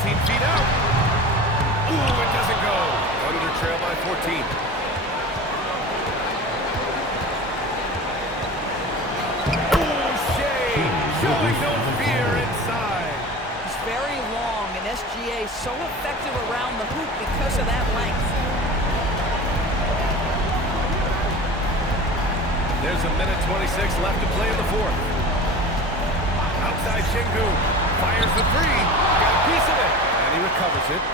15 feet out. Ooh, it doesn't go. Under trail by 14. Showing no fear inside. He's very long, and SGA is so effective around the hoop because of that length. There's a minute 26 left to play in the fourth. Outside Şengün. Fires the three. Got a piece of it. And he recovers it.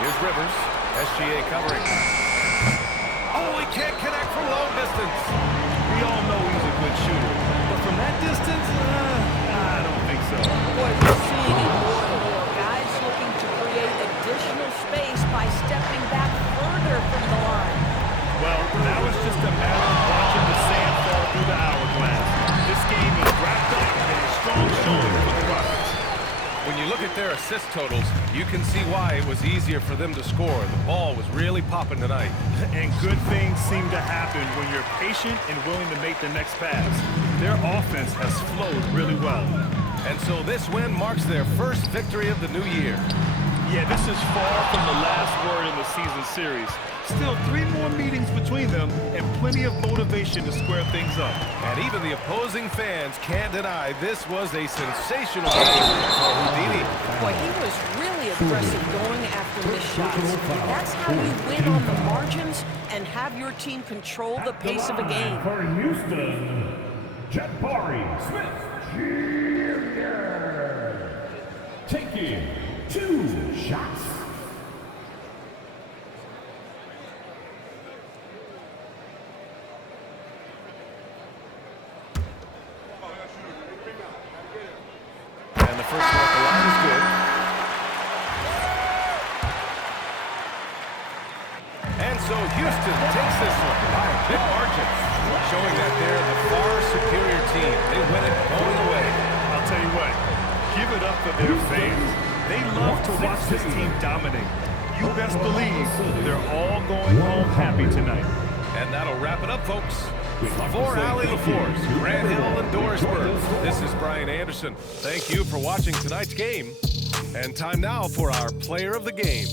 Here's Rivers. SGA covering. Oh, he can't connect from long distance. We all know he's a good shooter, but from that distance, I don't think so. Boy, we're seeing it more and more. Guys looking to create additional space by stepping back further from the line. Well, now it's just a matter of watching the sand fall through the hourglass. This game is wrapped up in a strong showing for the Rockets. When you look at their assist totals, you can see why it was easier for them to score. The ball was really popping tonight. And good things seem to happen when you're patient and willing to make the next pass. Their offense has flowed really well. And so this win marks their first victory of the new year. Yeah, this is far from the last word in the season series. Still 3 more meetings between them and plenty of motivation to square things up. And even the opposing fans can't deny this was a sensational game for Houdini. Boy, he was really aggressive going after missed shots. That's how you win on the margins and have your team control the pace of a game. For Houston, Jabari Smith Jr. taking 2 shots. And the first one at the line is good. And so Houston takes this one by a big margin, showing that they're the far superior team. They win it going away. I'll tell you what, give it up for their fans. They love to watch this team dominate. You best believe they're all going home happy tonight. And that'll wrap it up, folks. For Allie LaForce, Grant Hill, and Dorisburg, this is Brian Anderson. Thank you for watching tonight's game. And time now for our player of the game.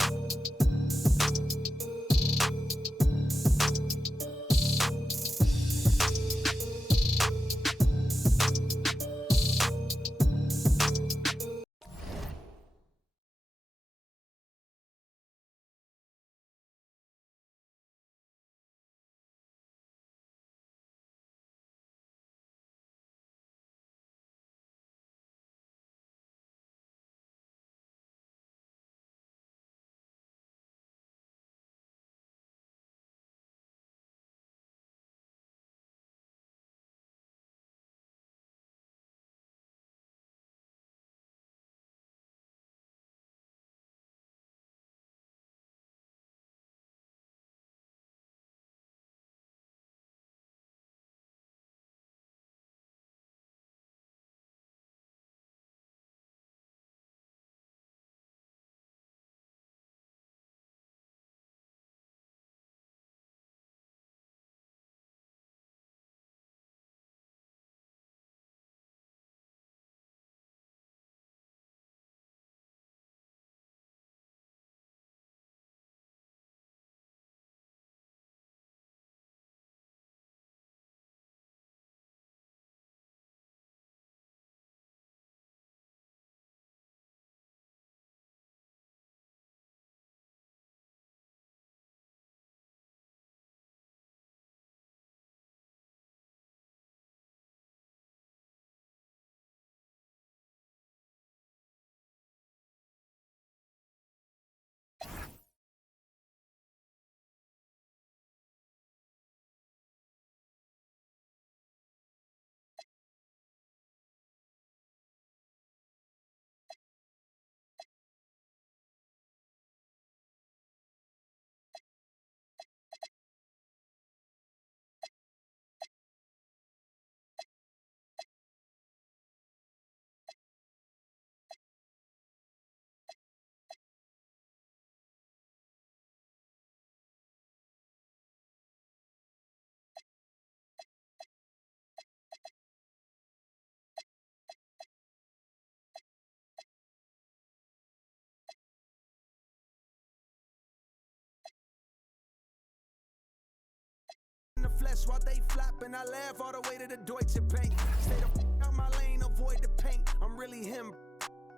stay flapping, I laugh all the way to the Deutsche Bank. Stay the out my lane, avoid the paint. I'm really him.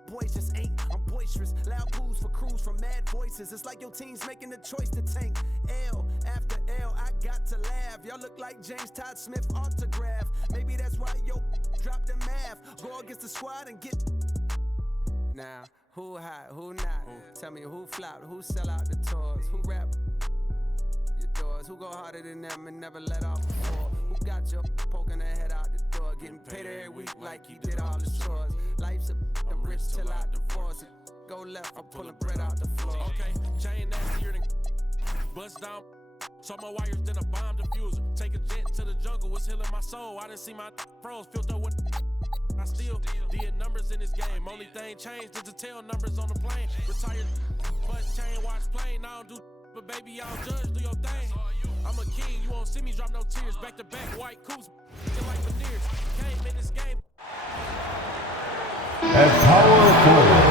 Boys just ain't. I'm boisterous. Loud poos for crews from mad voices. It's like your team's making the choice to tank. L after L, I got to laugh. Y'all look like James Todd Smith autograph. Maybe that's why yo dropped the math. Go against the squad and get. Now, who hot, who not? Tell me who flopped, who sell out the tours, who rap your doors, who go harder than them and never let off before. Who got your poking their head out the door, getting paid every week like he did all his chores. Life's I'm rich till I divorce it. Go left, I'm pulling bread out the floor. Okay, chain nastier than bust down. So more wires than a bomb diffuser. Take a jet to the jungle, it's healing my soul. I didn't see my pros filter with. I still did numbers in this game. Only thing changed is the tail numbers on the plane. Retired, bust chain, watch plane. I don't do, but baby, I don't judge, do your thing. I'm a king, you won't see me drop no tears. Back to back, white coops, like veneers. Came in this game. At power forward,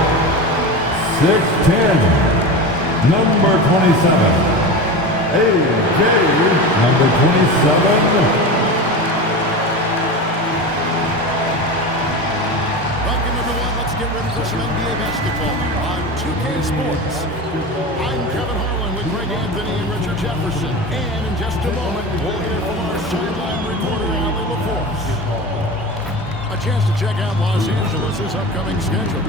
6'10", number 27. AJ, number 27. Welcome everyone, let's get ready for some NBA basketball on 2K Sports. I'm Kevin Harlan with Greg Anthony and Richard Jefferson. And in just a moment, we'll hear from our sideline reporter, Ali LaForce. A chance to check out Los Angeles' upcoming schedule.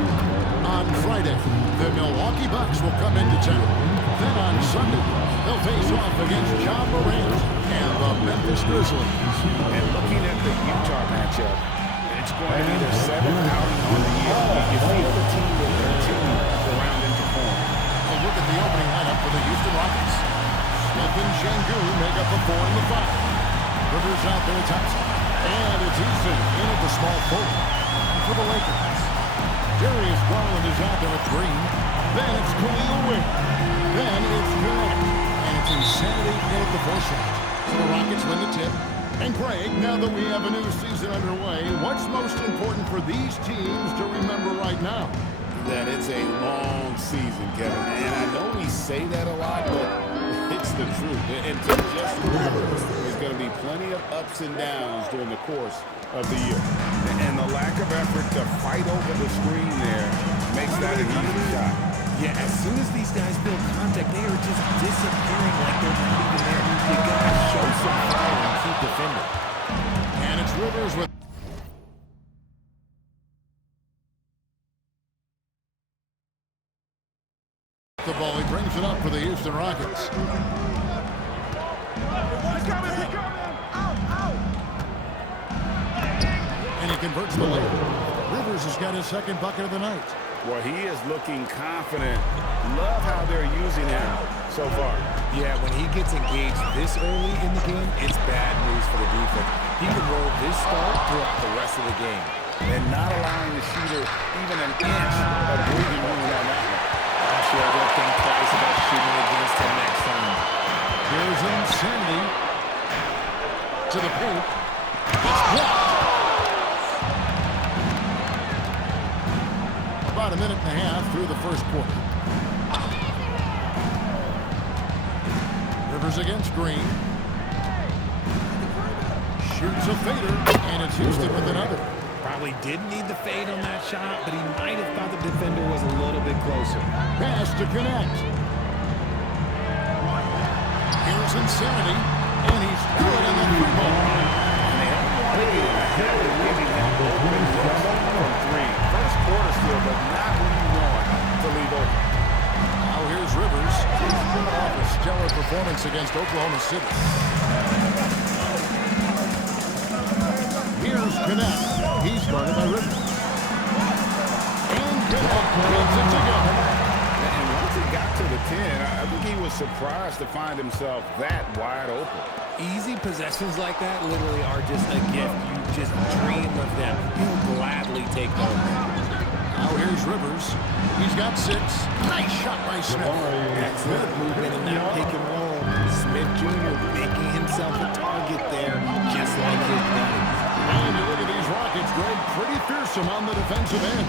On Friday, the Milwaukee Bucks will come into town. Then on Sunday, they'll face off against John Morant and the Memphis Grizzlies. And looking at the Utah matchup, it's going to be their 7th outing on the year. You feel the team will continue to round into form. A look at the opening lineup for the Houston Rockets. Smith and Şengün make up the 4 and the 5. Rivers out there at Thompson. And it's Easton in at the small forward for the Lakers. Darius Garland is out there at Green. Then it's Khalil Wing. Then it's Gillette. And it's Insanity in at the 4 slot. So the Rockets win the tip. And Greg, now that we have a new season underway, what's most important for these teams to remember right now? That it's a long season, Kevin. And I know we say that a lot, but it's the truth. And to just remember, there's going to be plenty of ups and downs during the course of the year. And the lack of effort to fight over the screen there makes that an easy shot. Yeah, as soon as these guys build contact, they are just disappearing like they're not even there. You gotta show some fire and keep defending. And it's Rivers with the ball. He brings it up for the Houston Rockets. And he converts the lead. Rivers has got his 2nd bucket of the night. Well, he is looking confident. Love how they're using him so far. Yeah, when he gets engaged this early in the game, it's bad news for the defense. He can roll this start throughout the rest of the game. And not allowing the shooter even an inch of breathing room on that one. I'm sure they'll think twice about shooting against him next time. Here's Insanity to the paint. It's blocked. About a minute and a half through the first quarter. Rivers against Green. Shoots a fader, and it's Houston with another. Probably didn't need the fade on that shot, but he might have thought the defender was a little bit closer. Pass to connect. Here's Insanity, and he's good on the 3-ball. First quarter still, but not who you want to leave open. Now here's Rivers. Off a stellar performance against Oklahoma City. Here's Connect. He's guarded by Rivers. And Connect gets it to go. And once he got to the 10, I think he was surprised to find himself that wide open. Easy possessions like that literally are just a gift. You just dream of them. You'll gladly take those. Now here's Rivers. He's got 6. Nice shot by Smith. That's good movement in that pick and roll. Smith Jr. making himself a target there, just like his daddy. And you look at these Rockets, Greg, pretty fearsome on the defensive end.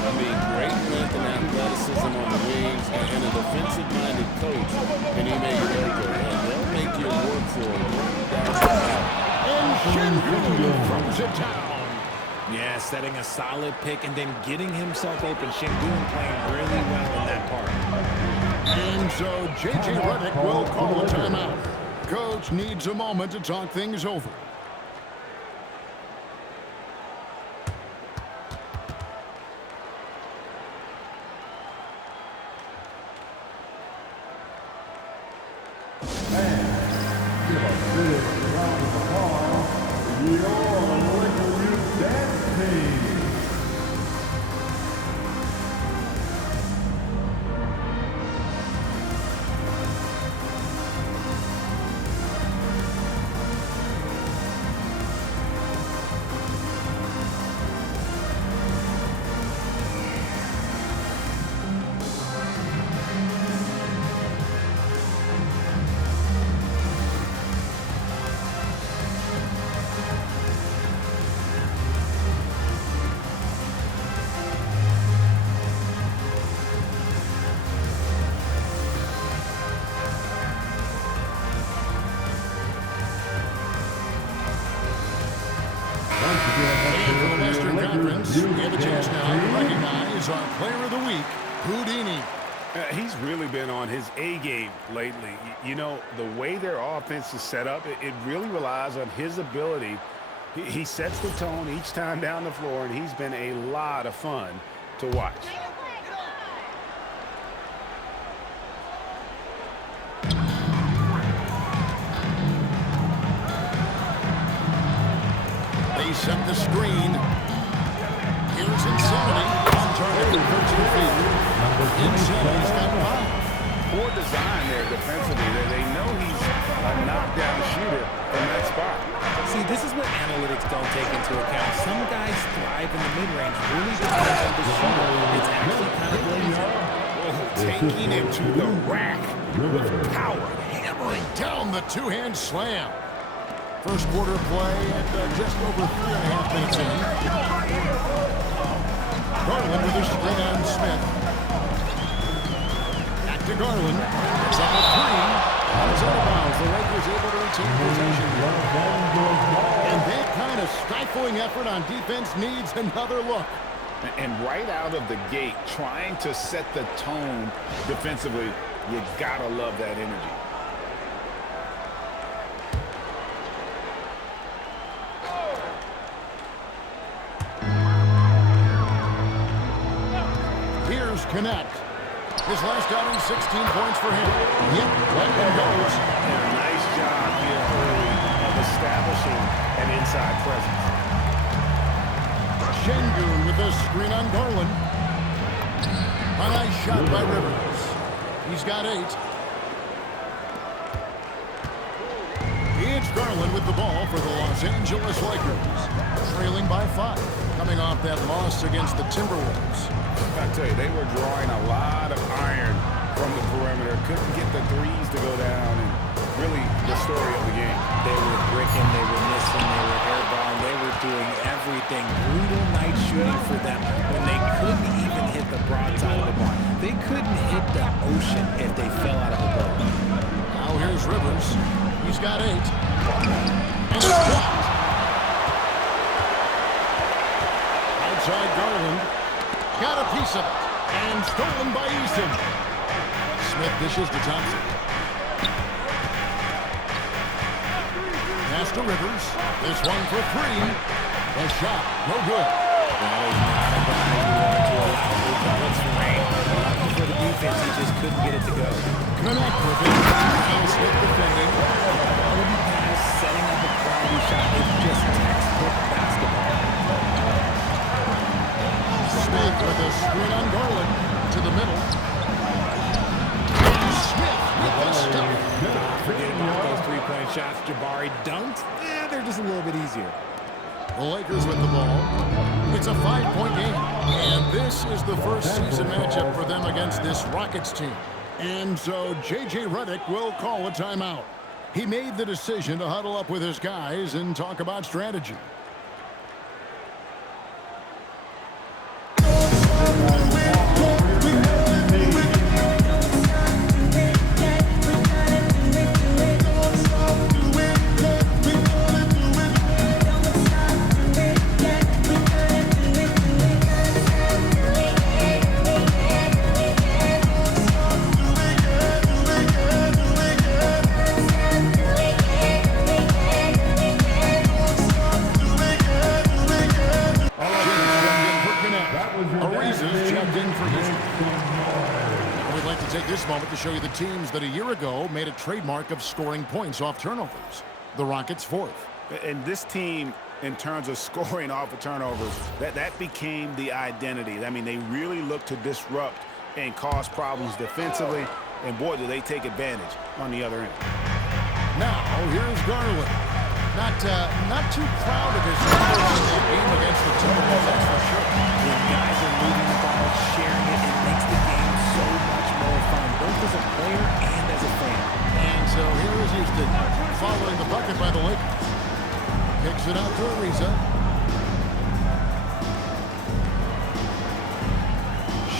I mean, great length and athleticism on the wings, and a defensive-minded coach, and he made it look good. They'll make you work for it. That's Şengün throws it down. Yeah, setting a solid pick and then getting himself open. Şengün playing really well in that part. And so J.J. Redick will call a timeout. Coach needs a moment to talk things over. We have a chance now to recognize our player of the week, Houdini. He's really been on his A game lately. You know, the way their offense is set up, it really relies on his ability. He sets the tone each time down the floor, and he's been a lot of fun to watch. They set the screen. Here's Insanity on target for 13 feet. Insanity's got 5. Poor design there defensively. They know he's a knockdown shooter from that spot. See, this is what analytics don't take into account. Some guys thrive in the mid-range. Really depends on the shooter. It's actually kind of lazy. Taking it to the rack with power, hammering down the two-hand slam. First quarter play and just over 3.5 minutes in. Garland with a screen on Smith. Back to Garland. It's up a 3. It's out of bounds. The Lakers able to retain possession. And that kind of stifling effort on defense needs another look. And right out of the gate, trying to set the tone defensively, you gotta love that energy. Here's Connect. His last outing, 16 points for him. Yep, right one goes. And a nice job here early of establishing an inside presence. Şengün with a screen on Garland. A nice shot by Rivers. He's got 8. It's Garland with the ball for the Los Angeles Lakers. Trailing by 5. Coming off that loss against the Timberwolves. I tell you, they were drawing a lot of iron from the perimeter. Couldn't get the threes to go down, and really the story of the game. They were bricking, they were missing, they were airballing, they were doing everything. Brutal night shooting for them when they couldn't even hit the broadside of the bar. They couldn't hit the ocean if they fell out of the ball. Now here's Rivers. He's got 8. And it's blocked. Outside Garland. Got a piece of it. And stolen by Eason. Smith dishes to Thompson. Pass to Rivers. This one for 3. The shot, no good. That is not a guy you want to allow to bullets to rain. Lucky for the defense, he just couldn't get it to go. Connect with it. And Smith defending. Quality pass, setting up a quality shot is just textbook basketball. Smith with a screen on Garland to the middle. And Smith with the stuff. Forget about those three-point shots Jabari dunked. They're just a little bit easier. The Lakers with the ball. It's a 5-point game. And this is the first season matchup for them against this Rockets team. And so J.J. Redick will call a timeout. He made the decision to huddle up with his guys and talk about strategy. is checked in for Houston. We'd like to take this moment to show you the teams that a year ago made a trademark of scoring points off turnovers. The Rockets 4th. And this team, in terms of scoring off of turnovers, that became the identity. I mean, they really look to disrupt and cause problems defensively, and boy, do they take advantage on the other end. Now, here's Garland. Not too proud of his number in that game against the Timberwolves, that's for sure. When guys are moving the ball, sharing it, it makes the game so much more fun, both as a player and as a fan. And so here is Houston, following the bucket by the Lakers. Kicks it out to Ariza.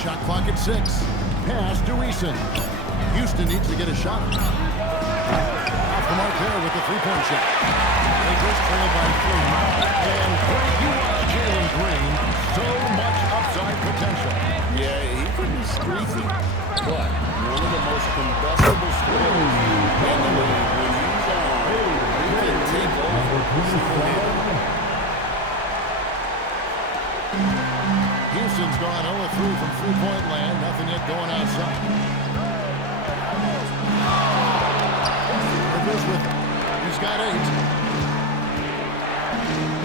Shot clock at 6. Pass to Eason. Houston needs to get a shot. Off the mark there with the three-point shot. Lakers trail by 3. And Green, you watch Jalen Green. So much upside potential. Yeah, he could be streaky, but one of the most combustible scorers in the league. When he's on, he can take over. Houston's gone 0-3 from three-point land. Nothing yet going outside. Rivers with it. He's got 8.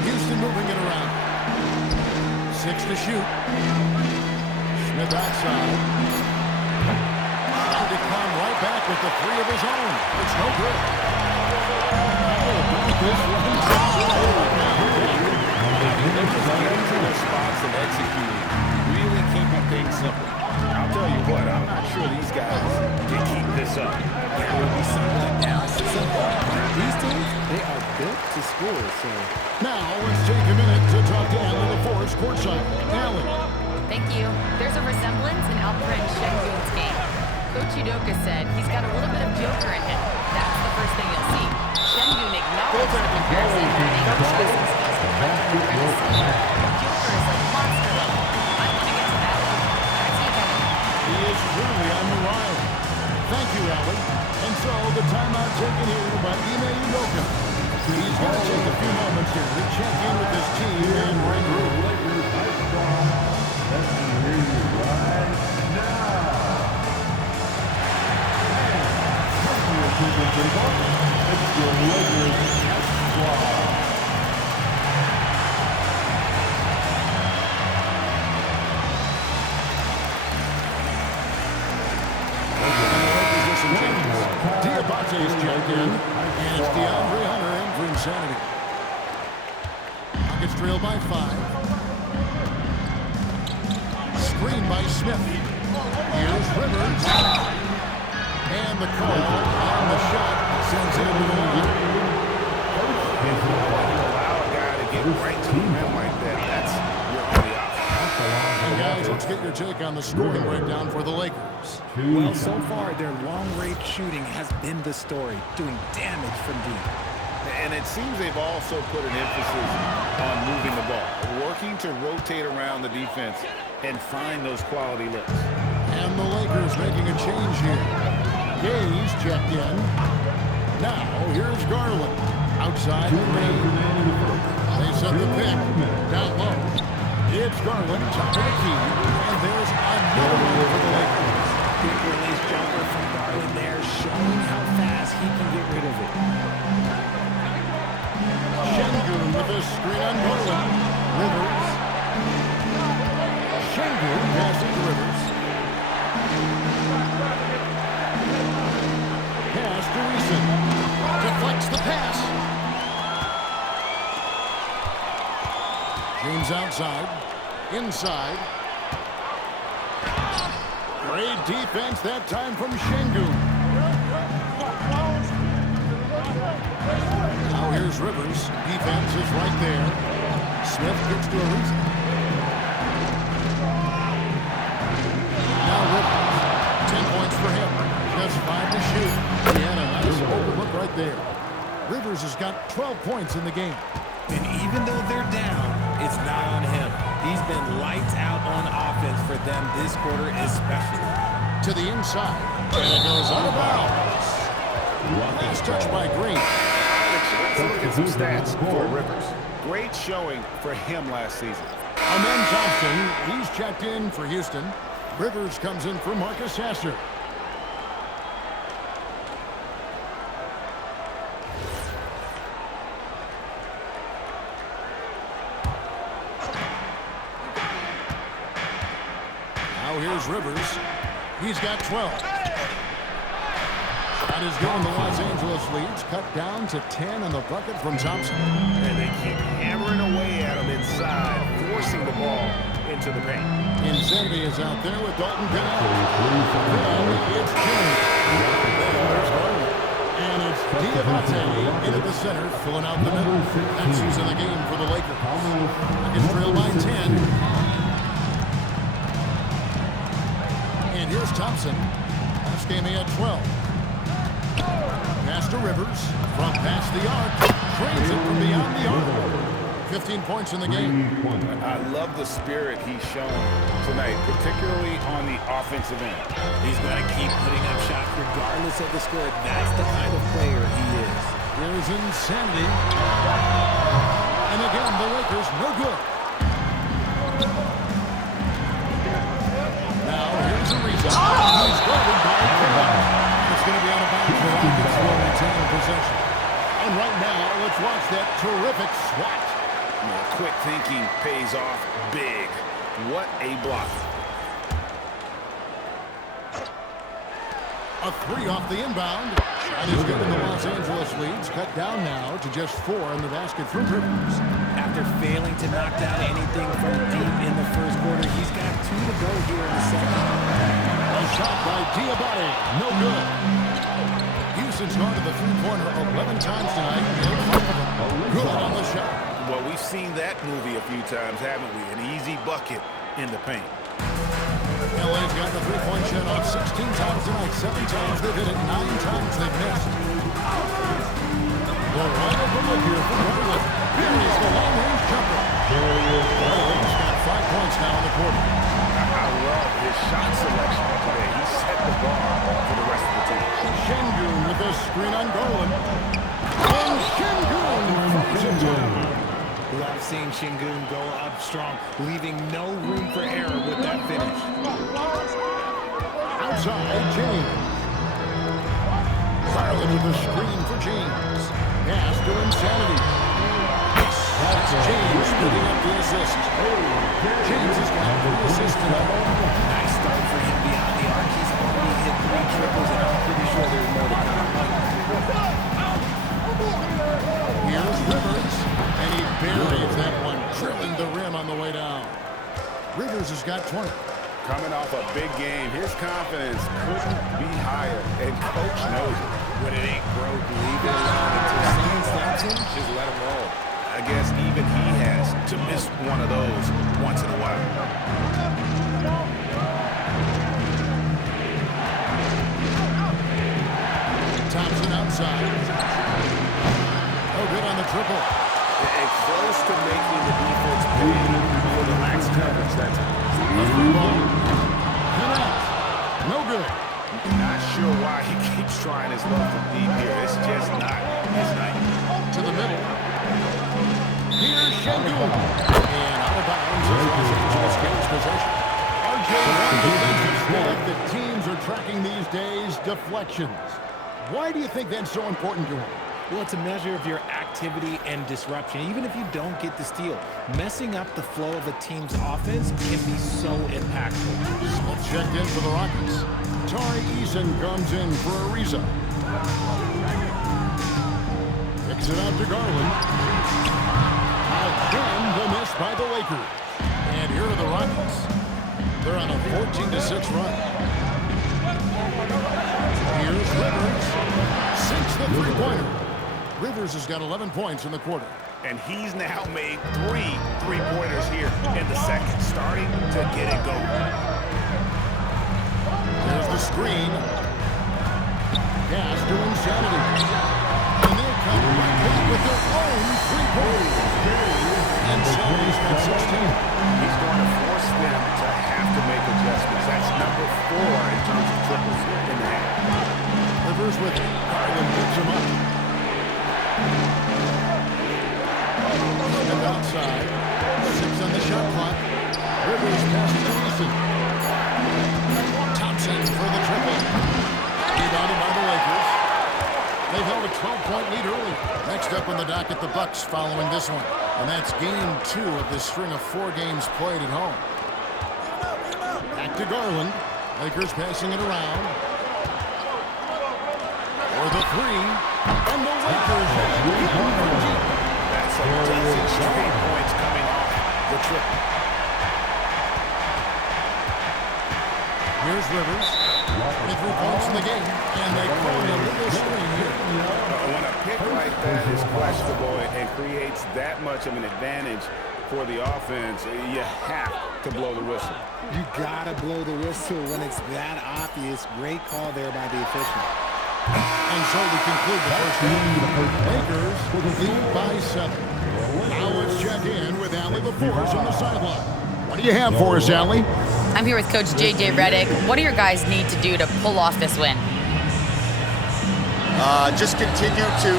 Houston moving it around. 6 to shoot. Smith outside. He climb right back with the 3 of his own. It's no good. Their spots and executing, really keeping things simple. I'll tell you what, I'm not sure these guys can keep this up. There will be something else. These teams, they are built to score, so. Now, let's take a minute to talk to Allie LaForce courtside. Allie. Thank you. There's a resemblance in Alperen Şengün's game. Coach Udoka said he's got a little bit of Joker in him. That's the first thing you'll see. Şengün acknowledged the comparison having passing skills to play with the receiver. Joker is a monster level. I want to get to that level. Back to you, Kevin. He is truly on the rise. Thank you, Allie. And so, the timeout taken here by Ime Udoka. He's going to take a few moments here to check in with his team and regroup. Diabate is checked in, and it's DeAndre Hunter in for insanity. Rockets trail by 5. Screen by Smith. Here's Rivers. And the call on the shot sends it into the line. Allow a guy to get right to the rim like that. That's your only option. And guys, let's get your take on the scoring breakdown for the Lakers. Well, so far, their long-range shooting has been the story, doing damage from deep. And it seems they've also put an emphasis on moving the ball, working to rotate around the defense and find those quality looks. And the Lakers making a change here. Gaze checked in. Now, here's Garland. Outside Green. They set the pick. Down low. It's Garland, top of the key. And there's another one for the Lakers. Big release jumper from Garland there, showing how fast he can get rid of it. Şengün with a screen on Garland. Rivers. Şengün passing to Rivers. Pass to Eason. Deflects the pass. James outside. Inside. Great defense that time from Şengün. Now here's Rivers. Defense is right there. Smith gets to Ariza. Now Rivers. 10 points for him. Just 5 to shoot. He had a nice open look right there. Rivers has got 12 points in the game. And even though they're down, it's not on him. He's been lights out on offense for them this quarter especially. To the inside. And it goes out of bounds. Last touch by Green. Let's look at some stats for Rivers. Great showing for him last season. Amen Thompson, he's checked in for Houston. Rivers comes in for Marcus Sasser. Now here's Rivers. He's got 12. That is going. The Los Angeles leads cut down to 10 on the bucket from Thompson. And they keep hammering away at him inside, forcing the ball into the paint. Insanity is out there with Dalton Connell. Then it's King. Then there's Garland. And it's Diabate into the center, filling out the middle. That's who's in the game for the Lakers. Nuggets trail by 10. And here's Thompson. Last game he had 12. Pass to Rivers. Front past the arc. Trains it from beyond the arc. 15 points in the game. I love the spirit he's shown tonight, particularly on the offensive end. He's going to keep putting up shots regardless of the score. That's the kind of player he is. Here's Insanity. And again, the Lakers no good. Now here's Ariza. He's guarded by Connell. It's going to be out of bounds. The Rockets will retain possession. And right now, let's watch that terrific swat. Quick thinking pays off big. What a block. A three off the inbound. Shot is good, and the Los Angeles leads cut down now to just 4 in the basket from Rivers. After failing to knock down anything from deep in the first quarter, he's got 2 to go here in the second. A shot by Diabate. No good. Houston's gone to the three-pointer 11 times tonight. Good on the shot. Well, we've seen that movie a few times, haven't we? An easy bucket in the paint. LA's got the three-point shot off 16 times tonight. 7 times they've hit it. 9 times they've missed. The wide open look here for Garland. Here is the long-range jumper. Garland's got 5 points now in the quarter. I love his shot selection today. He set the bar for the rest of the team. Şengün with a screen on Garland. And Şengün finds it down. Love seeing Şengün go up strong, leaving no room for error with that finish. Outside, James. Garland with a screen for James. Pass to Insanity. That's James putting up the assist. James has got 3 assists tonight. Nice start for him beyond the arc. He's already hit 3 triples, and I'm pretty sure there's more to come. Here's Rivers, and he buries that one, drilling the rim on the way down. Rivers has got 20. Coming off a big game, his confidence couldn't be higher, and coach knows it. When it ain't broke, leave it alone. Until someone stops him, just let him roll. I guess even he has to miss one of those once in a while. Thompson outside. Oh, good on the triple. And close to making the defense pay for the lax coverage that time. No good. Not sure why he keeps trying his luck from deep here. It's just not his night. To the middle. Here's Şengün. And out of bounds as Los Angeles gains possession. RJ the teams are tracking these days deflections. Why do you think that's so important to him? Well, it's a measure of your activity and disruption. Even if you don't get the steal, messing up the flow of a team's offense can be so impactful. Smith checked in for the Rockets. Tari Eason comes in for Ariza. Kicks it out to Garland. Again, the miss by the Lakers. And here are the Rockets. They're on a 14-6 run. Here's Rivers. Sinks the three-pointer. Rivers has got 11 points in the quarter. And he's now made 3 three-pointers here in the second, starting to get it going. There's the screen. Pass to Insanity. And they come right back with their own three-pointers. Insanity's got 16. He's going to force them to have to make adjustments. That's number 4 in terms of triples in the half. Rivers with it. Garland picks him up. Step outside. 6 on the shot clock. Rivers passes 12-point lead early. Next up on the docket, the Bucks following this one. And that's game 2 of this string of 4 games played at home. Back to Garland. Lakers passing it around. For the 3. And the Lakers That's a dozen straight points coming off the trip. Here's Rivers. 23 points in the game. And they call a little screen here. When a pick like that is questionable and creates that much of an advantage for the offense, you have to blow the whistle. You gotta blow the whistle when it's that obvious. Great call there by the official. And so we conclude the first half. Lakers lead by 7. Now let's check in with Allie LaForce on the sideline. What do you have for us, Allie? I'm here with Coach J.J. Redick. What do your guys need to do to pull off this win? Just continue to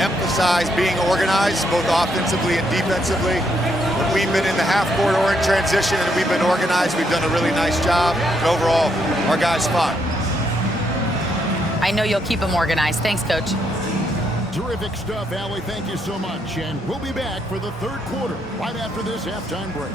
emphasize being organized, both offensively and defensively. When we've been in the half-court or in transition and we've been organized, we've done a really nice job. And overall, our guys fought. I know you'll keep them organized. Thanks, Coach. Terrific stuff, Allie. Thank you so much. And we'll be back for the third quarter right after this halftime break.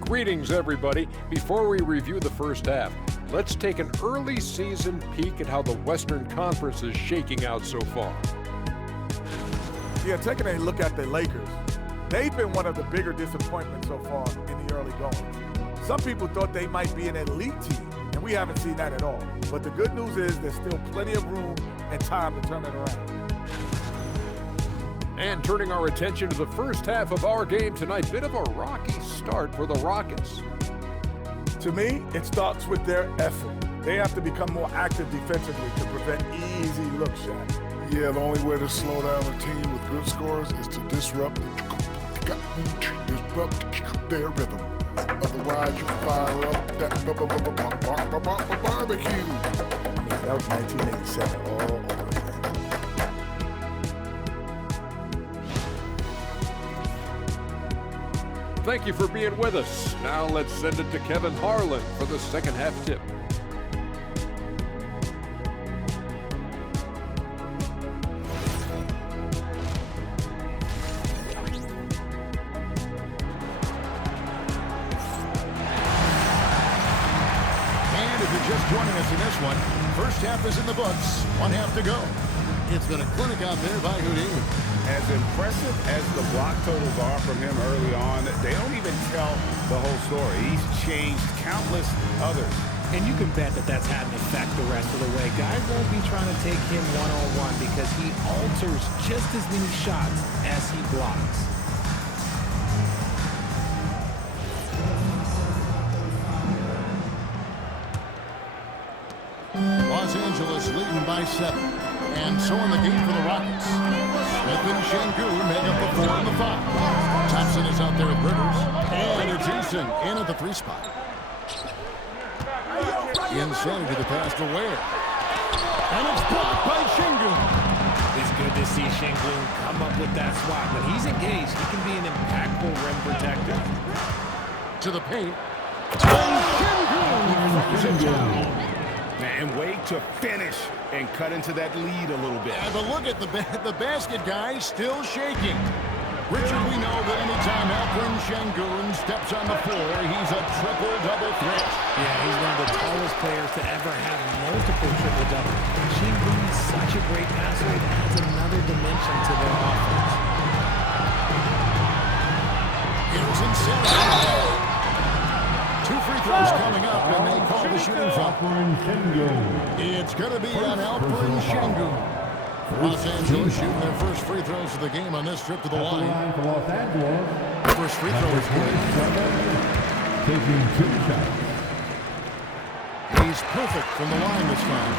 Greetings, everybody. Before we review the first half, let's take an early season peek at how the Western Conference is shaking out so far. Yeah, taking a look at the Lakers, they've been one of the bigger disappointments so far in the early going. Some people thought they might be an elite team, and we haven't seen that at all. But the good news is there's still plenty of room and time to turn it around. And turning our attention to the first half of our game tonight, bit of a rocky start for the Rockets. To me, it starts with their effort. They have to become more active defensively to prevent easy look shots. Yeah, the only way to slow down a team with good scores is to disrupt their rhythm. Otherwise, you fire up that barbecue. That was 1987 all over again. Thank you for being with us. Now let's send it to Kevin Harlan for the second half tip. Just joining us in this one. First half is in the books. 1 half to go. It's been a clinic out there by Houdini. As impressive as the block totals are from him early on, they don't even tell the whole story. He's changed countless others. And you can bet that that's had an effect the rest of the way. Guys won't be trying to take him one-on-one because he alters just as many shots as he blocks. Los Angeles leading by 7. And so in the game for the Rockets. Smith and Şengün make up the 4 and the 5. Thompson is out there with Rivers. And it's Eason in at the 3 spot. Inside to the pass to Ware. And it's blocked by Şengün. It's good to see Şengün come up with that swat. When he's engaged, he can be an impactful rim protector. To the paint. And Şengün. And wait to finish and cut into that lead a little bit. And but look at the basket guy still shaking. Richard, we know that anytime Alperen Şengün steps on the floor, he's a triple-double threat. Yeah, he's one of the tallest players to ever have multiple triple-doubles. Şengün is such a great passer. It adds another dimension to their offense. Here's inside. 2 free throws coming up, and they call the shooting foul. It's going to be on Alperen Şengün. Los Angeles shooting their first free throws of the game on this trip to the line. First free throw is good. Taking 2 shots. He's perfect from the line this time.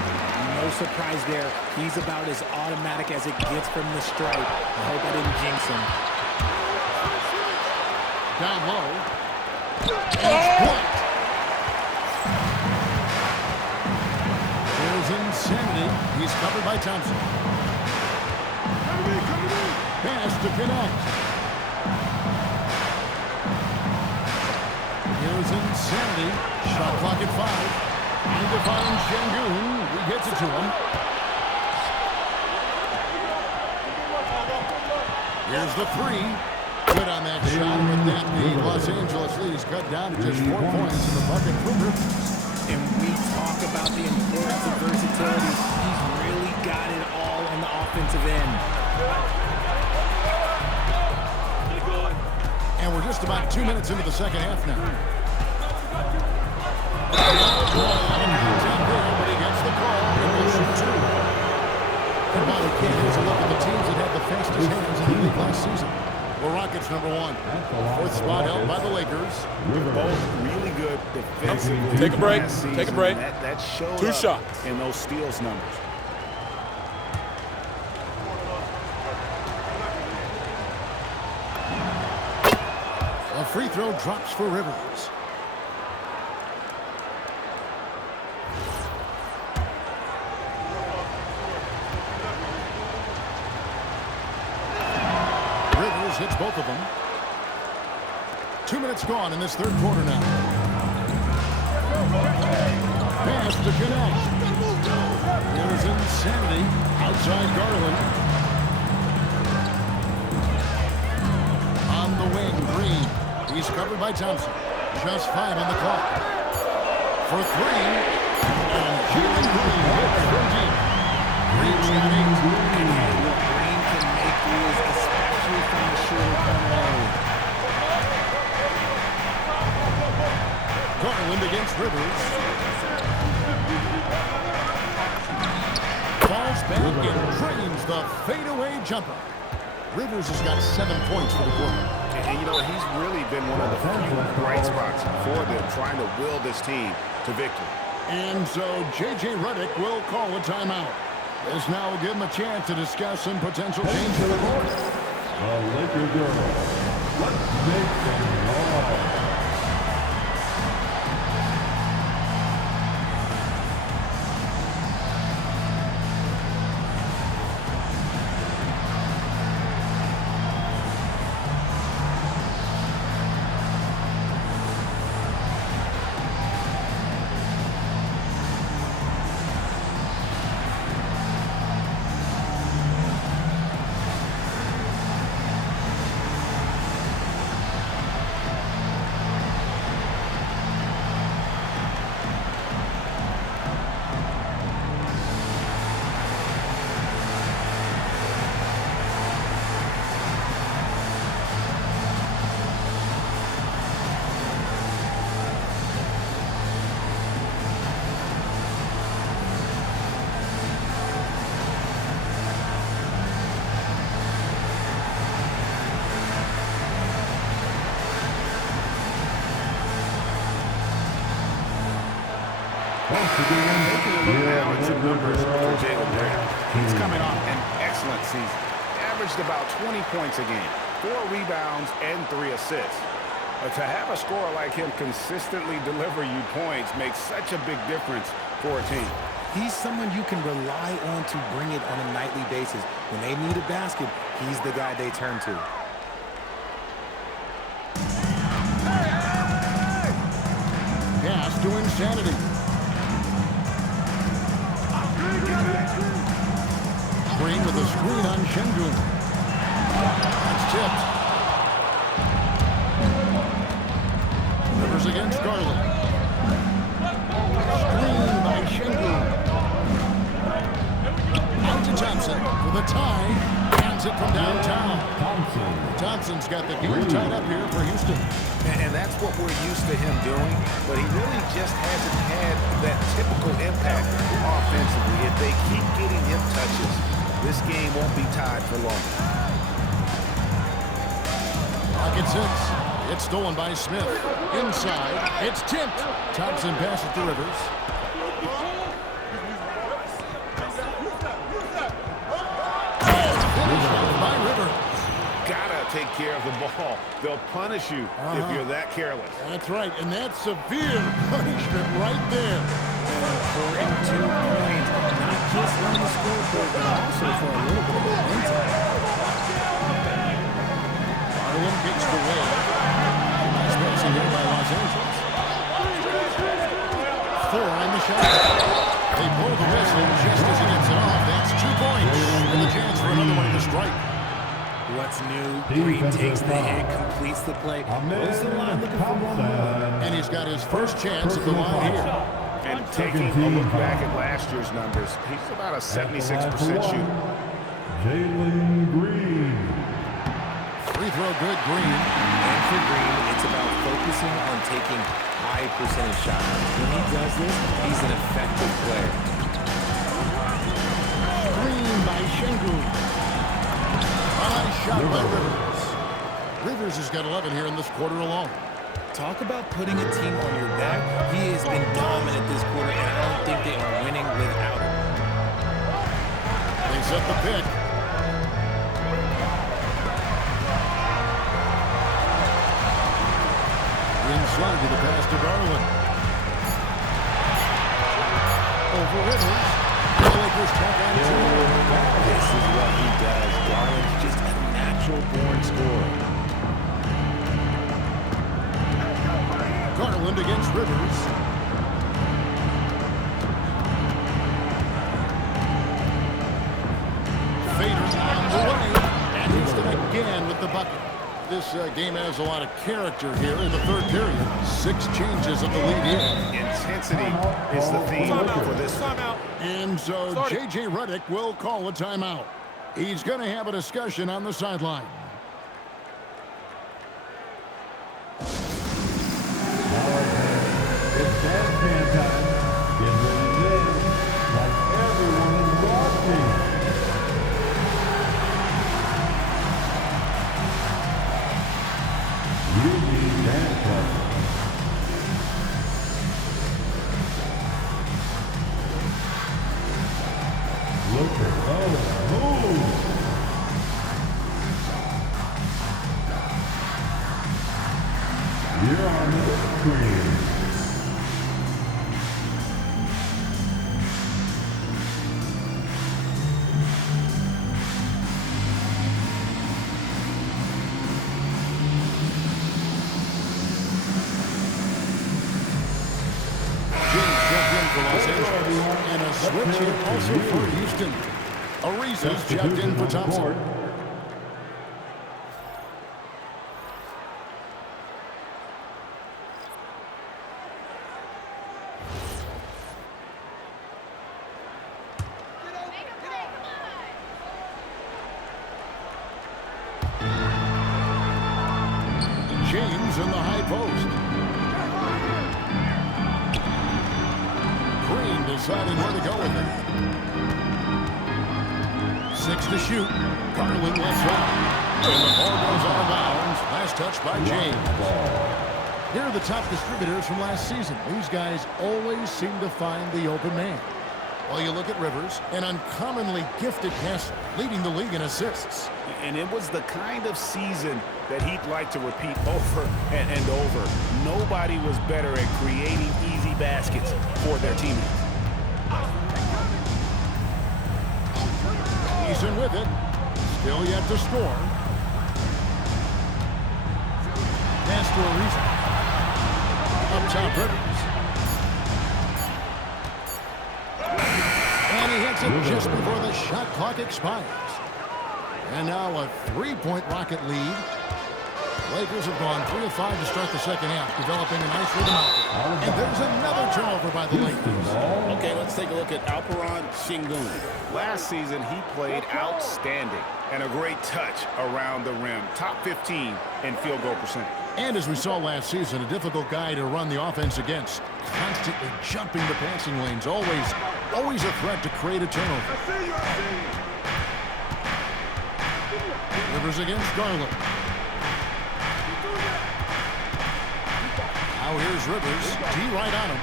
No surprise there. He's about as automatic as it gets from the stripe. I hope I didn't jinx him. Down low. And it's blocked. There's Insanity. He's covered by Thompson. Pass to connect. Here's Insanity. Shot clock at 5. And to find Şengün. He gets it to him. Here's the 3. Good on that shot. With that, the Los Angeles lead is cut down to just 4 points in the bucket for Rivers. And we talk about the importance of versatility. He's really got it all on the offensive end. And we're just about 2 minutes into the second half now. But he gets the call. And we'll shoot 2. And while we can't, here's a look at the teams that had the fastest hands in the league last season. The Rockets, number 1. 4th spot held by the Lakers. Both really good defensively. Take a break. Take a break. That showed 2 up shots in those steals numbers. A free throw drops for Rivers. Rivers hits both of them. 2 minutes gone in this third quarter now. Pass to connect. Here's Insanity. Outside Garland. On the wing, Green. He's covered by Thompson. Just 5 on the clock. For 3. And Jalen Green hits from deep. Green's got 8. Green can make threes, especially from the short corner. Garland against Rivers. Falls back and drains the fadeaway jumper. Rivers has got 7 points for the quarter. And you know, he's really been one of the few bright spots for them, trying to will this team to victory. And so J.J. Redick will call a timeout. This now will give him a chance to discuss some potential change for the court. The Lakers girls. Let's make them all. Now it's the numbers for Jalen Brown. He's coming off an excellent season. Averaged about 20 points a game, 4 rebounds, and 3 assists. But to have a scorer like him consistently deliver you points makes such a big difference for a team. He's someone you can rely on to bring it on a nightly basis. When they need a basket, he's the guy they turn to. Pass to Insanity. Green with a screen on Şengün. That's tipped. Rivers against Garland. Screen by Şengün. Out to Thompson for the tie. Hands it from downtown. Thompson's got the game tied up here for Houston. And that's what we're used to him doing, but he really just hasn't had that typical impact offensively. If they keep getting him touches, this game won't be tied for long. Rockets 6. It's stolen by Smith. Inside. It's tipped. Thompson passes to Rivers. Finished off by Rivers. Gotta take care of the ball. They'll punish you if you're that careless. That's right, and that's severe punishment right there. 42 points, not just on the scoreboard, but also for a little bit of momentum. Garland gets the way. Nice passing here by Los Angeles. 4 on the shot. They blow the whistle just as he gets it off. That's 2 points. And the chance for another one at the strike. What's new? Green takes the hit, completes the play. Goes to the line looking for one more. And he's got his first chance at the line here. And taking a look back at last year's numbers, he's about a 76% shooter. Jalen Green. Free throw good, Green. And for Green, it's about focusing on taking high percentage shots. When he does this, he's an effective player. Screen by Şengün. Nice shot by Rivers. Rivers has got 11 here in this quarter alone. Talk about putting a team on your back. He has been dominant this quarter, and I don't think they are winning without him. They set the pick. Inside with the pass to Garland. Over Rivers. The Lakers tack on 2. This is what he does. Garland's just a natural-born scorer. Garland against Rivers. Fader on the way. And Houston again with the bucket. This game has a lot of character here in the third period. 6 changes of the lead here. Intensity is the theme for this one. And so J.J. Redick will call a timeout. He's going to have a discussion on the sideline. It's dance time. Get ready to dance like everyone is watching. You need dance partner. Look at those moves. You're on the screen. And a switch here also for Houston. Ariza's checked in for Thompson. James in the high post. Green deciding where to go with it. 6 to shoot. Garland left side. And the ball goes out of bounds. Last touch by James. Here are the top distributors from last season. These guys always seem to find the open man. Well, you look at Rivers, an uncommonly gifted passer, leading the league in assists. And it was the kind of season that he'd like to repeat over and over. Nobody was better at creating easy baskets for their teammates. Eason with it. Still yet to score. Pass to Ariza. Up top, Rivers. And he hits it just before the shot clock expires. And now a 3-point Rocket lead. Lakers have gone 3 of 5 to start the second half, developing a nice rhythm out there. And there's another turnover by the Lakers. Okay, let's take a look at Alperen Şengün. Last season, he played outstanding and a great touch around the rim. Top 15 in field goal percentage. And as we saw last season, a difficult guy to run the offense against. Constantly jumping the passing lanes. Always a threat to create a turnover. Rivers against Garland. Now here's Rivers. D right on him.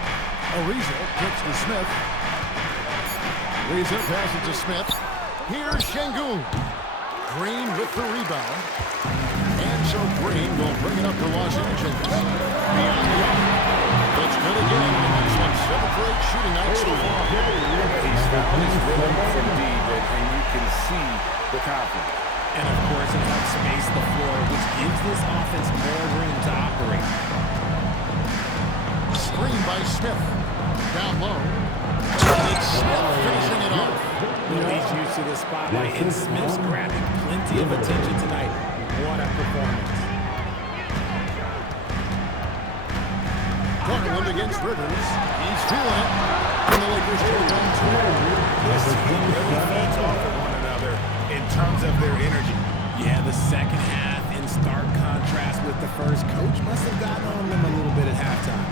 Ariza kicks to Smith. Ariza passes to Smith. Here's Şengün. Green with the rebound. And so Green will bring it up to Los Angeles. Beyond the arc. That's good again. The next one 7 for 8 shooting night so far. He's found his rhythm from deep, and you can see the confidence. And of course, it helps space the floor, which gives this offense more room to operate. Screen by Smith. Down low. And it's Smith finishing it off. Well, he's used to the spotlight, and Smith's grabbing plenty of attention tonight. What a performance. Garland against Rivers. He's feeling it. And the Lakers take on 2. This team really feeds off of one another in terms of their energy. Yeah, the second half in stark contrast with the first. Coach must have gotten on them a little bit at halftime.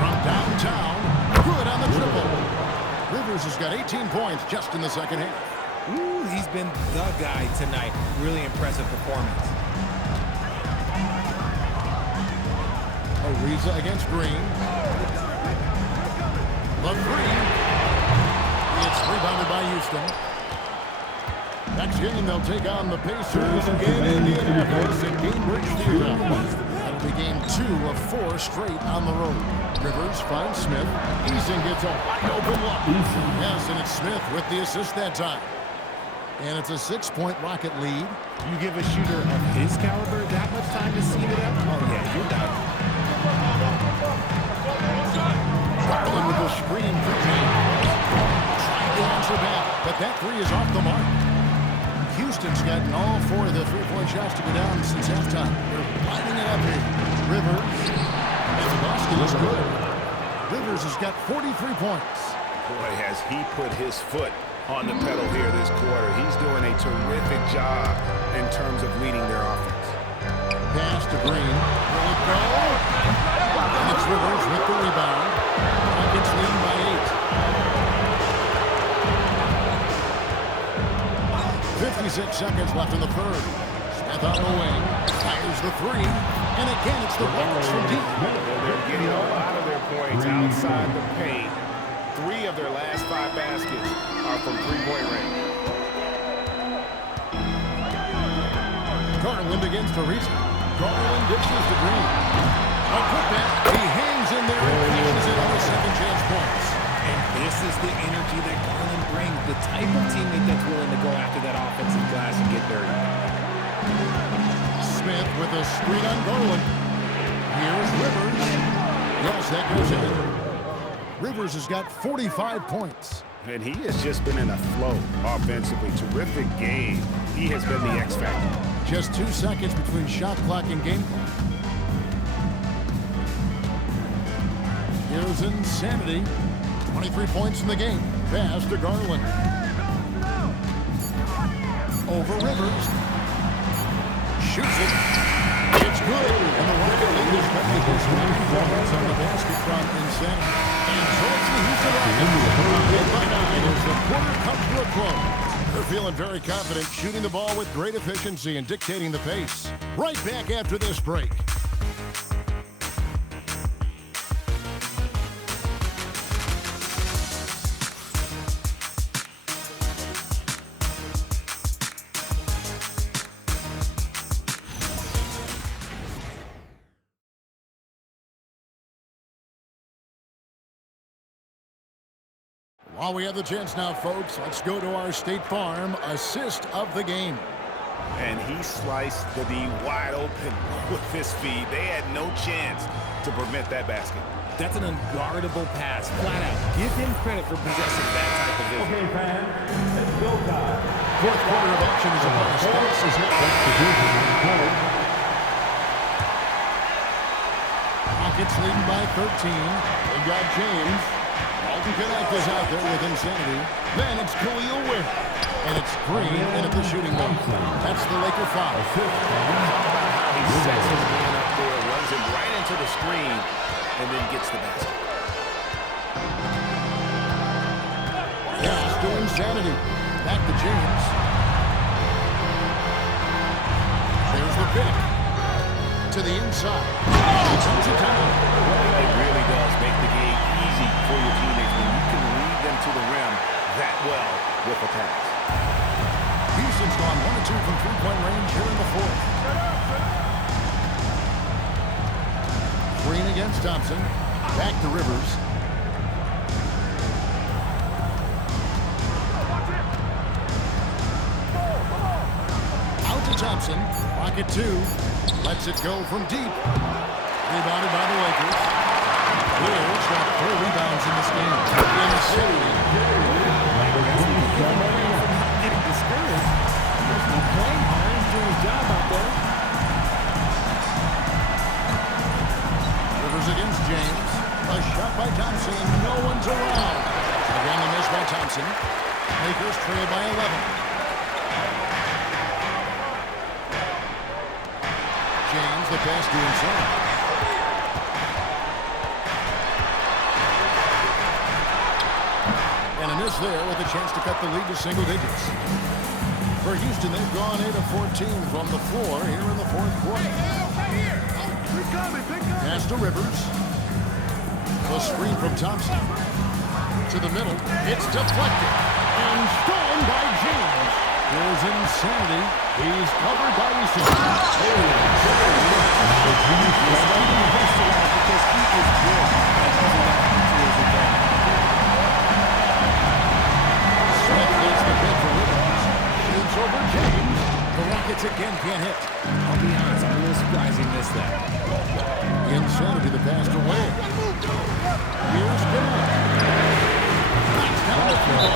From downtown, good on the triple. Rivers has got 18 points just in the second half. Ooh, he's been the guy tonight. Really impressive performance. Ariza against Green. The three. It's rebounded by Houston. Next game, they'll take on the Pacers in Indianapolis at Gainbridge Theater. That'll be game 2 of 4 straight on the road. Rivers finds Smith. Eason gets a wide open look. Yes, and it's Smith with the assist that time. And it's a 6-point Rocket lead. You give a shooter of his caliber that much time to seed it up? Oh, yeah, you're done. Garland with the screen for James. Trying to answer back, but that 3 is off the mark. Houston's gotten all 4 of the 3-point shots to go down since halftime. They're lining it up here. Rivers. And the basket is good. Rivers has got 43 points. Boy, has he put his foot on the pedal here this quarter. He's doing a terrific job in terms of leading their offense. Pass to Green. Will it go? And it's Rivers with the rebound. Rockets leading by 8. 56 seconds left in the third. Smith on the wing. Fires the 3. And again, it's the Rockets from deep. They're getting a lot of their points outside the paint. 3 of their last 5 baskets are from 3-point range. Garland against Ariza. Garland dishes to Green. A putback. He hangs in there and finishes it on the second chance points. And this is the energy that Garland brings, the type of teammate that's willing to go after that offensive glass and get dirty. Smith with a screen on Garland. Here's Rivers. Yes, that goes in. Rivers has got 45 points. And he has just been in a flow offensively. Terrific game. He has been the X factor. Just 2 seconds between shot clock and game clock. Here's Insanity. 23 points in the game. Pass to Garland. Over Rivers. Shoots it. It's good. And the Rocket lead is back to his 9 points on the basket from Insanity. And so it's the Houston Rockets. By 9 as the quarter comes to a close. They're feeling very confident, shooting the ball with great efficiency and dictating the pace. Right back after this break. While we have the chance now, folks, let's go to our State Farm assist of the game. And he sliced the D wide open with his feed. They had no chance to prevent that basket. That's an unguardable pass, flat out. Give him credit for possessing that type of vision. Okay, fans, it's go time. Fourth quarter of action is upon us. This is it. Rockets leading by 13. They got James. Alton Connect is out there with Insanity. Then it's Khalil Ware. And it's Green into the shooting line. That's the Laker foul. He sets his man up there, runs him right into the screen, and then gets the basket. Pass to Insanity. Back to James. There's the pick. To the inside. Turns it down. It really does make the game easy for your teammates when you can lead them to the rim that well with a pass. Houston's gone 1 of 2 from 3-point range here in the fourth. Green against Thompson. Back to Rivers. Thompson. Rocket 2. Lets it go from deep. Rebounded by the Lakers. Will's got 4 rebounds in this game. Insanity. Getting discouraged. He's not playing hard. He's doing his job out there. Rivers against James. A shot by Thompson, and no one's around. Again, the miss by Thompson. Lakers trail by 11. James, the pass to inside. And a miss there with a chance to cut the lead to single digits. For Houston, they've gone 8 of 14 from the floor here in the fourth quarter. Pass to Rivers. A screen from Thompson. To the middle. It's deflected. And stolen by James. Here's insanity. He's covered by Easton. Smith gets the pick for Rivers. Shoots over James. The Rockets again can't hit. I'll be honest, I'm a little surprised he missed that. Insanity, the pass to Wade. Here's Gannett. Knocks down the floor.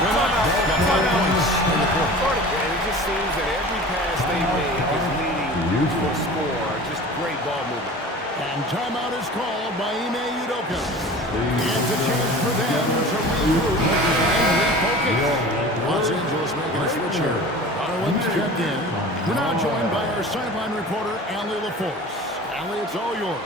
Gannett got 5 points in the quarter. It just seems that every pass they make is leading to a score. Just great ball movement. And timeout is called by Ime Udoka. It's a chance for them to regroup and refocus. Los Angeles making a switch here. Garland's checked in. We're now joined by our sideline reporter, Allie LaForce. Allie, it's all yours.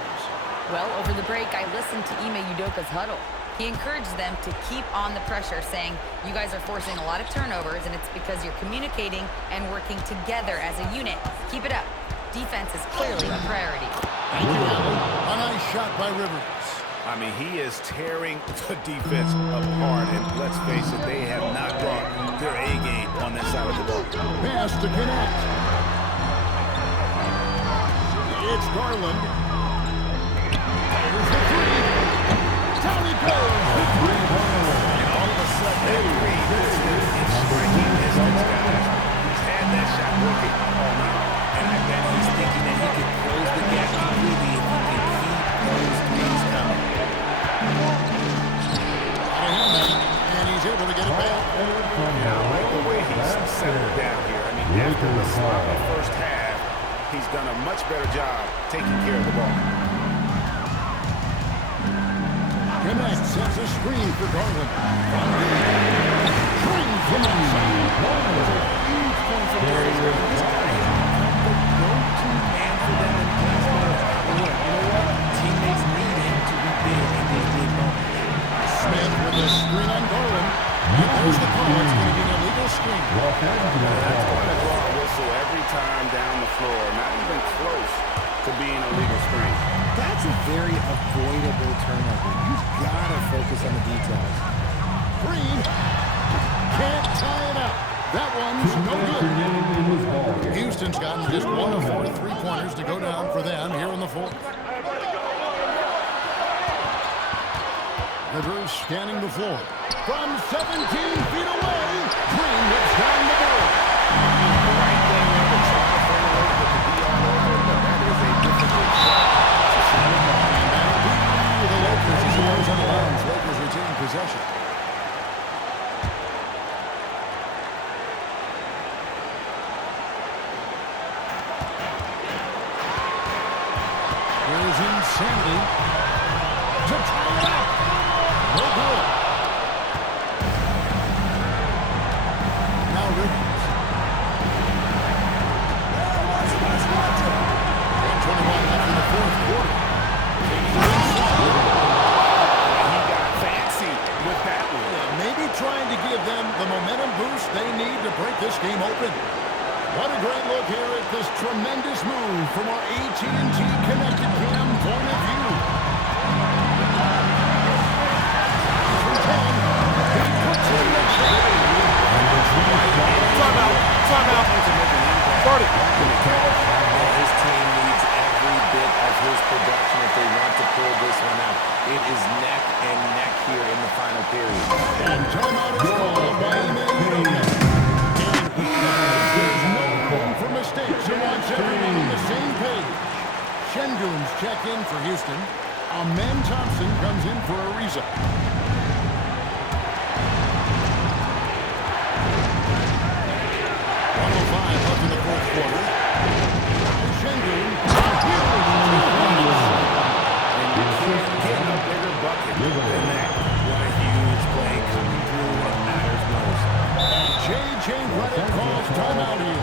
Well, over the break, I listened to Ime Udoka's huddle. He encouraged them to keep on the pressure, saying, you guys are forcing a lot of turnovers, and it's because you're communicating and working together as a unit. Keep it up. Defense is clearly a priority. Thank you, Allie. A nice shot by Rivers. I mean, he is tearing the defense apart, and let's face it, they have not brought their A game on that side of the ball. Pass to Gannett. It's Garland. There's the three. Down he goes. The three. And all of a sudden, that three is in striking distance, guys. He's had that shot working all night. And I bet he's thinking that he could close the gap completely if he can keep those threes coming. And he's able to get it back. Now, the way he's settled down here, I mean, after the sloppy first half, he's done a much better job taking care of the ball. Gannett sets a screen for Garland. Screen from outside. Huge point for the This guy has become the go-to man for them in class mode. And look, you know what? Teammates need him to be big in these big moments. Smith with a screen on Garland. And there's the call. It's going to be an illegal screen. That's going to draw a whistle every time down the floor. Not even close to being a legal screen. That's a very avoidable turnover. You've got to focus on the details. Green can't tie it up. That one's no good. Houston's gotten just 1 of 4 3-pointers to go down for them here in the fourth. Rivers scanning the floor. From 17 feet away, Green hits down the board. The right thing there to try to find a way to be all over, but that is a difficult shot. And that'll be the Lakers as it goes out of bounds. Lakers retain possession. Here's Insanity to tie it up. No good. Now Rivers. 1:21 left in the fourth quarter. He got fancy with that one. Maybe trying to give them the momentum boost they need to break this game open. What a great look here at this tremendous move from our AT&T Connected Cam point of view. From 10, he puts in the shot. Timeout. Start it. His team needs every bit of his production if they want to pull this one out. It is neck and neck here in the final period. And timeout is called by Ime Udoka. And there's no Şengün's check in for Houston. Amen Thompson comes in for Ariza. 1:05 left in the fourth quarter. Şengün. Getting a bigger bucket than that. What a huge play coming through when it matters most. J.J. Redick calls timeout here.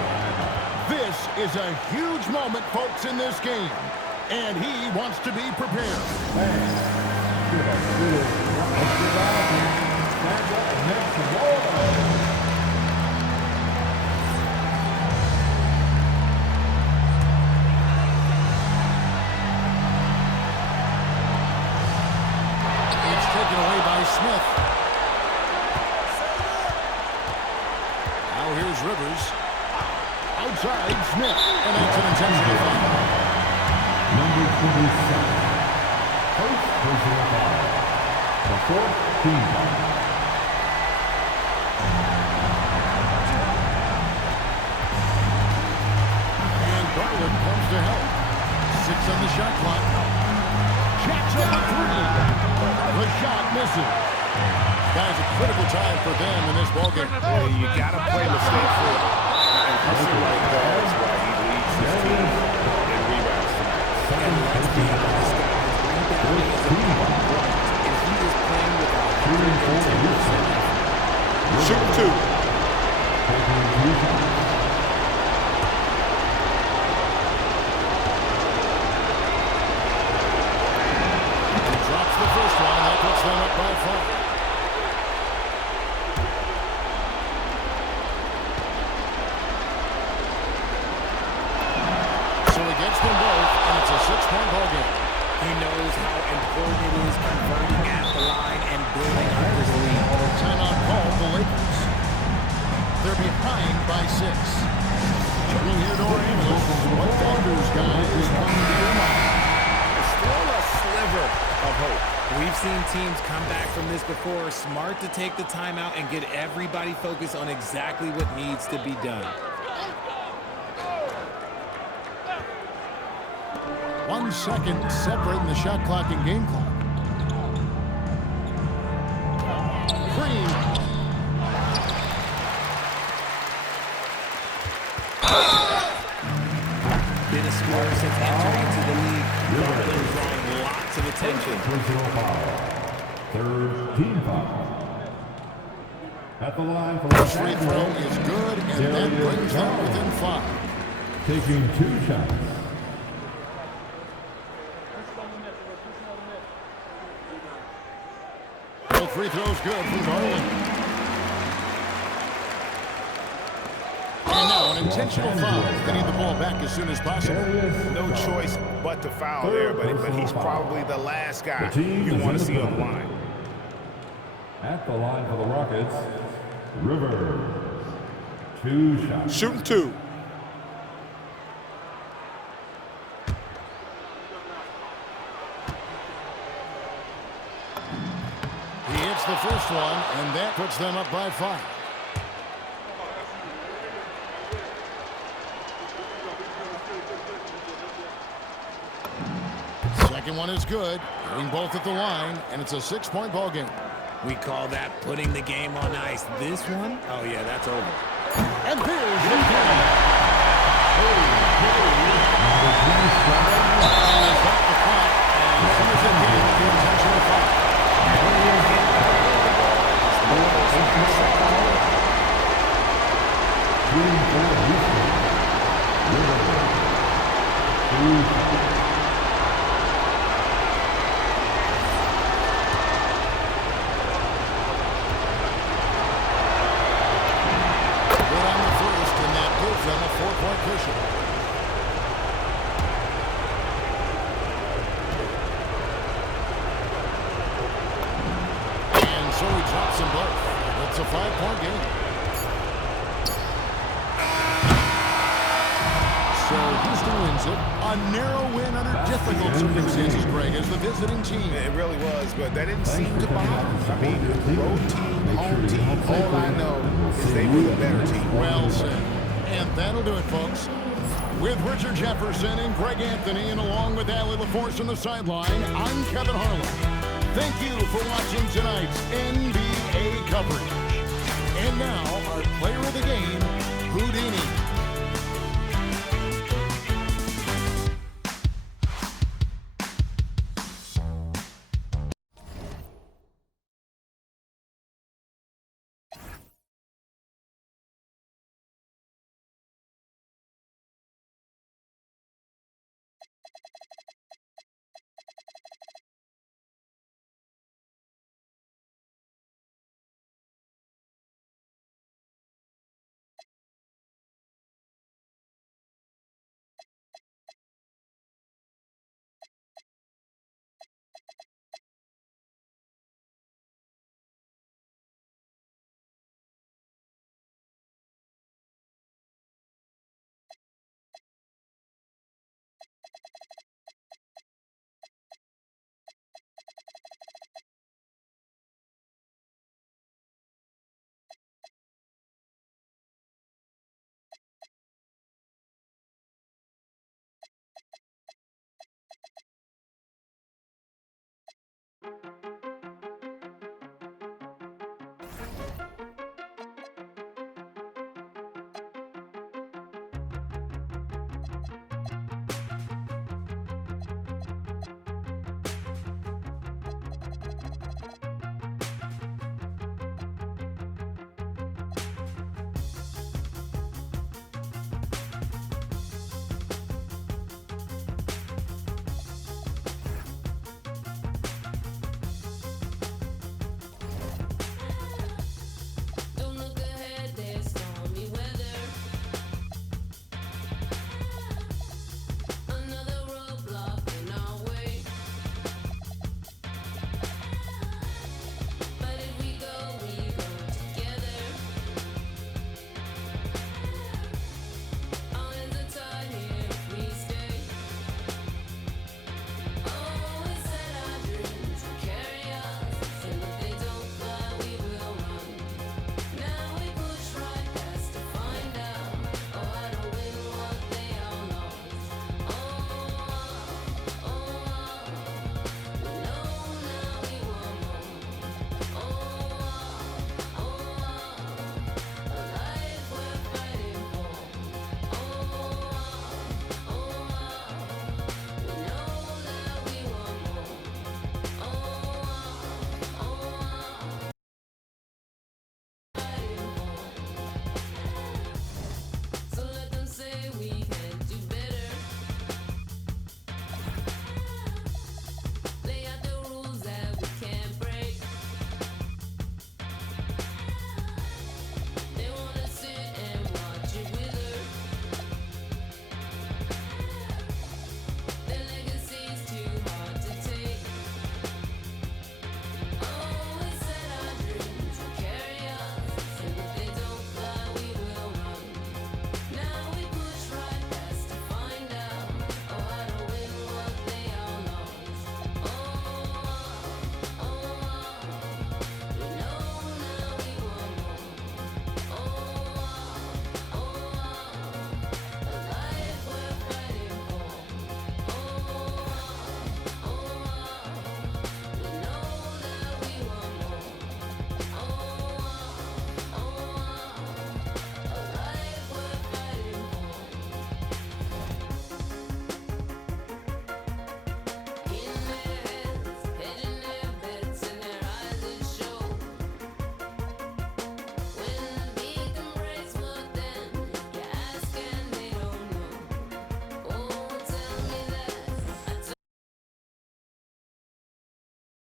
This is a huge moment, folks, in this game. And he wants to be prepared. It's taken away by Smith. Now here's Rivers. Outside, Smith. And that's an intentional foul. Number 27. First personal foul. The fourth team foul. And Garland comes to help. 6 on the shot clock. Jackson three. The shot misses. Guys, a critical time for them in this ballgame. Well, you got to play mistake-free. And I feel like that's why he leads his team in rebounds tonight. And let's be honest, guys, rebounding is a big point. And he is playing without 110%. Shoot two. He drops the first one. That puts them up by 5. So he gets them both, and it's a 6-point ballgame. He knows how important it is converting at the line and building up this lead. Timeout call the Lakers. They're behind by 6. Checking here to our analysts. What factors, guys, come to your mind? Still a sliver of hope. We've seen teams come back from this before. Smart to take the timeout and get everybody focused on exactly what needs to be done. 1 second separating the shot clock and game clock. Green. Been a scorer since entering into the league. Drawing lots of attention. Personal foul. Third team foul. At the line for The free throw is good, and that brings them within 5. taking 2 shots. Both free throws good from Garland. And now an intentional foul. They need the ball back as soon as possible. No choice but to foul there, but he's probably the last guy you want to see on the line. At the line for the Rockets, Rivers. 2 shots. Shooting 2. He hits the first one, and that puts them up by 5. Second one is good. Hitting both at the line, and it's a 6-point ball game. We call that putting the game on ice. This one, oh yeah, that's over. And there's the game. So he drops them both. It's a 5-point game. So Houston wins it. A narrow win under difficult circumstances, Greg, as the visiting team. It really was, but that didn't seem to bother them. I mean, road team, home team, all I know is they were the better team. Well said. And that'll do it, folks. With Richard Jefferson and Greg Anthony, and along with Allie LaForce on the sideline, I'm Kevin Harlan. Thank you for watching tonight's NBA coverage. And now, our player of the game, Houdini.